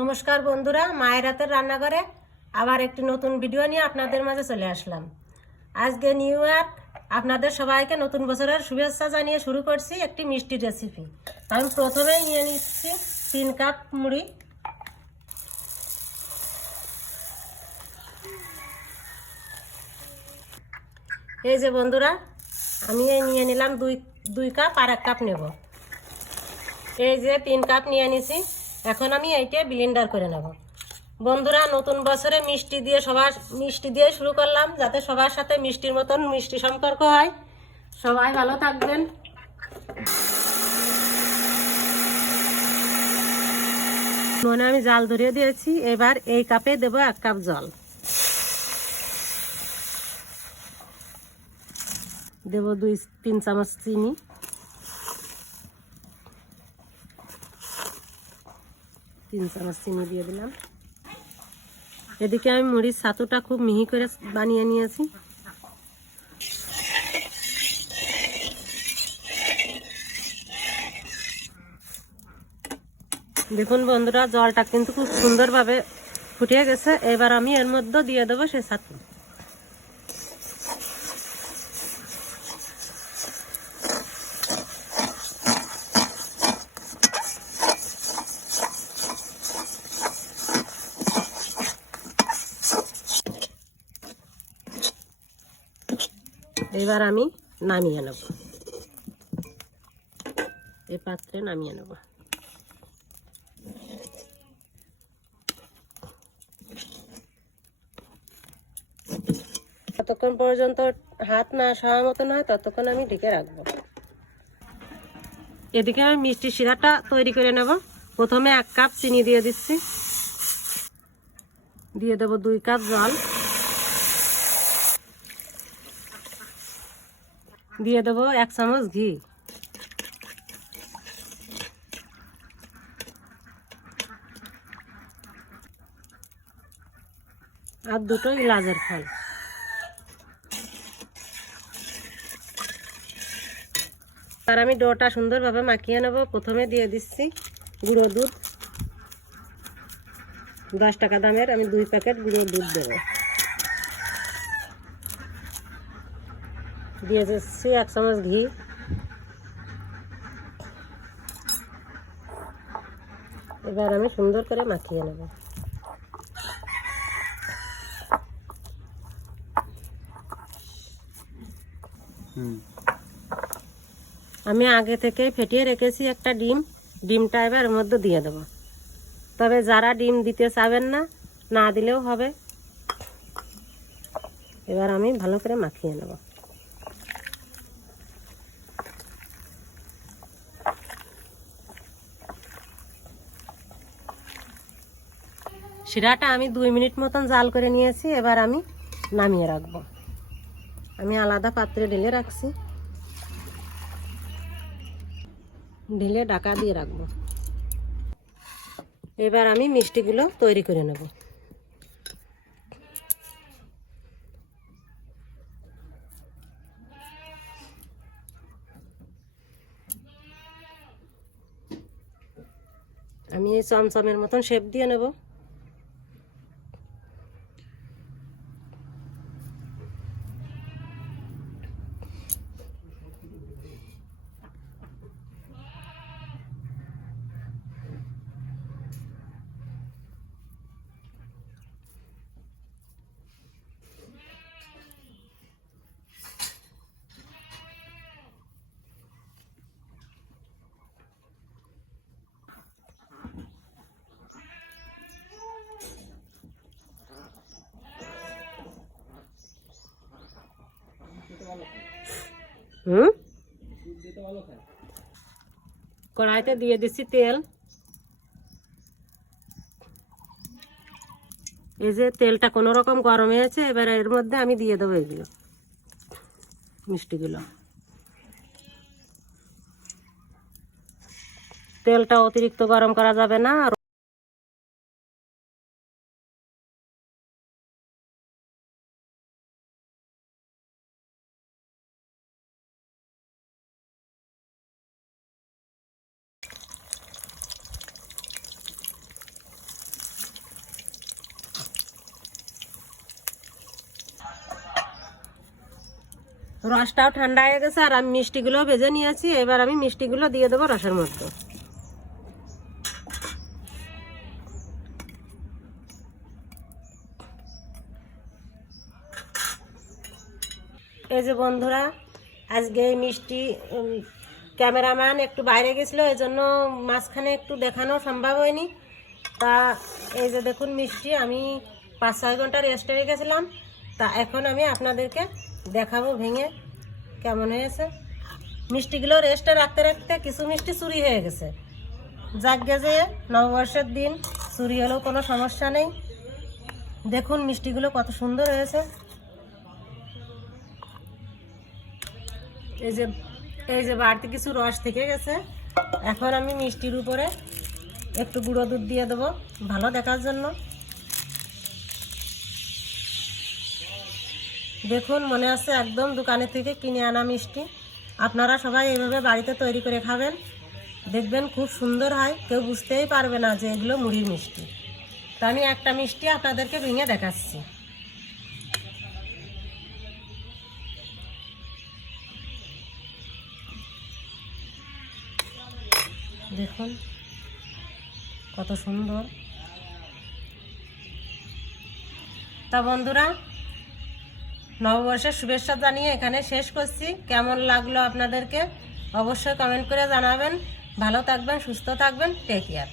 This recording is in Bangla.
নমস্কার বন্ধুরা, মায়ের হাতের রান্নাঘরে আবার একটি নতুন ভিডিও নিয়ে আপনাদের মাঝে চলে আসলাম। আজকে নিউ ইয়ার, আপনাদের সবাইকে নতুন বছরের শুভেচ্ছা জানিয়ে শুরু করছি একটি মিষ্টি রেসিপি। আমি প্রথমেই নিয়ে নিচ্ছি 3 কাপ মুড়ি। এই যে বন্ধুরা, আমি এই নিয়ে নিলাম দুই কাপ, আর 1 কাপ নেব। এই যে 3 কাপ নিয়ে নিছি। এখন আমি এইটা ব্লেন্ডার করে নেব। বন্ধুরা, নতুন বছরে মিষ্টি দিয়ে শুরু করলাম, যাতে সবার সাথে মিষ্টির মতন মিষ্টি সম্পর্ক হয়। সবাই ভালো থাকবেন। মনে আমি জাল ধরিয়ে দিয়েছি। এবার এই কাপে দেব 1 কাপ জল, দেব 2-3 চামচ চিনি, 3 চামচ চিনি দিয়ে দিলাম। এদিকে আমি মুড়ির ছাতুটা খুব মিহি করে বানিয়ে নিয়েছি। দেখুন বন্ধুরা, জলটা কিন্তু খুব সুন্দরভাবে ফুটিয়ে গেছে। এবার আমি এর মধ্যে দিয়ে দেবো সেই ছাতু। এবার আমি নামিয়ে নেব, এই পাত্রে নামিয়ে নেব। যতক্ষণ পর্যন্ত হাত না সওয়ার মতন হয় ততক্ষণ আমি ঢেকে রাখবো। এদিকে আমি মিষ্টি শিরাটা তৈরি করে নেব। প্রথমে 1 কাপ চিনি দিয়ে দিচ্ছি, দিয়ে দেব 2 কাপ জল, দিয়ে দেব 1 চামচ ঘি, আর 2টো এলাচের ফল। আর আমি ডোটা সুন্দরভাবে মাখিয়ে নেব। প্রথমে দিয়ে দিচ্ছি গুঁড়ো দুধ। 10 টাকা দামের আমি 2 প্যাকেট গুঁড়ো দুধ দেব। দিয়ে দিচ্ছি 1 চামচ ঘি। এবার আমি সুন্দর করে মাখিয়ে নেব। আমি আগে থেকে ফেটিয়ে রেখেছি একটা ডিমটা এবার এর মধ্যে দিয়ে দেব। তবে যারা ডিম দিতে চাবেন না, না দিলেও হবে। এবার আমি ভালো করে মাখিয়ে নেব। শিরাটা আমি 2 মিনিট মতন জাল করে নিয়েছি। এবার আমি নামিয়ে রাখবো। আমি আলাদা পাত্রে ঢেলে রাখছি, ঢেলে ঢাকা দিয়ে রাখবো। এবার আমি মিষ্টিগুলো তৈরি করে নেব। আমি এই চমচমের মতন শেপ দিয়ে নেব। কড়াইতে দিয়ে দিচ্ছি তেল। এই যে তেলটা কোনো রকম গরম হয়েছে। এবার এর মধ্যে আমি দিয়ে দেবো এগুলো মিষ্টিগুলো। তেলটা অতিরিক্ত গরম করা যাবে না। আর রসটাও ঠান্ডা হয়ে গেছে আর আমি মিষ্টিগুলো ভেজে নিয়েছি। এবার আমি মিষ্টিগুলো দিয়ে দেবো রসের মধ্যে। এই যে বন্ধুরা, আজকে এই মিষ্টি ক্যামেরাম্যান একটু বাইরে গেছিলো, এই জন্য মাঝখানে একটু দেখানো সম্ভব হয়নি। তা এই যে দেখুন মিষ্টি আমি 5-6 ঘন্টা রেস্টে রেখেছিলাম। তা এখন আমি আপনাদেরকে দেখাবো ভেঙে কেমন হয়েছে। মিষ্টিগুলো রেস্টে রাখতে রাখতে কিছু মিষ্টি চুরি হয়ে গেছে। যাকে যে নববর্ষের দিন চুরি হলেও কোনো সমস্যা নেই। দেখুন মিষ্টিগুলো কত সুন্দর হয়েছে। এই যে বাড়তি কিছু রস থেকে গেছে। এখন আমি মিষ্টির উপরে একটু গুঁড়ো দুধ দিয়ে দেবো ভালো দেখার জন্য। দেখুন মনে হচ্ছে একদম দোকানের থেকে কিনে আনা মিষ্টি। আপনারা সবাই এইভাবে বাড়িতে তৈরি করে খাবেন, দেখবেন খুব সুন্দর হয়, কেউ বুঝতেই পারবে না যে এগুলো মুড়ির মিষ্টি। তা আমি একটা মিষ্টি আপনাদেরকে ভেঙে দেখাচ্ছি। দেখুন কত সুন্দর। তা বন্ধুরা, নববর্ষের শুভেচ্ছা জানিয়ে এখানে শেষ করছি। কেমন লাগলো আপনাদেরকে অবশ্যই কমেন্ট করে জানাবেন। ভালো থাকবেন, সুস্থ থাকবেন, টেক কেয়ার।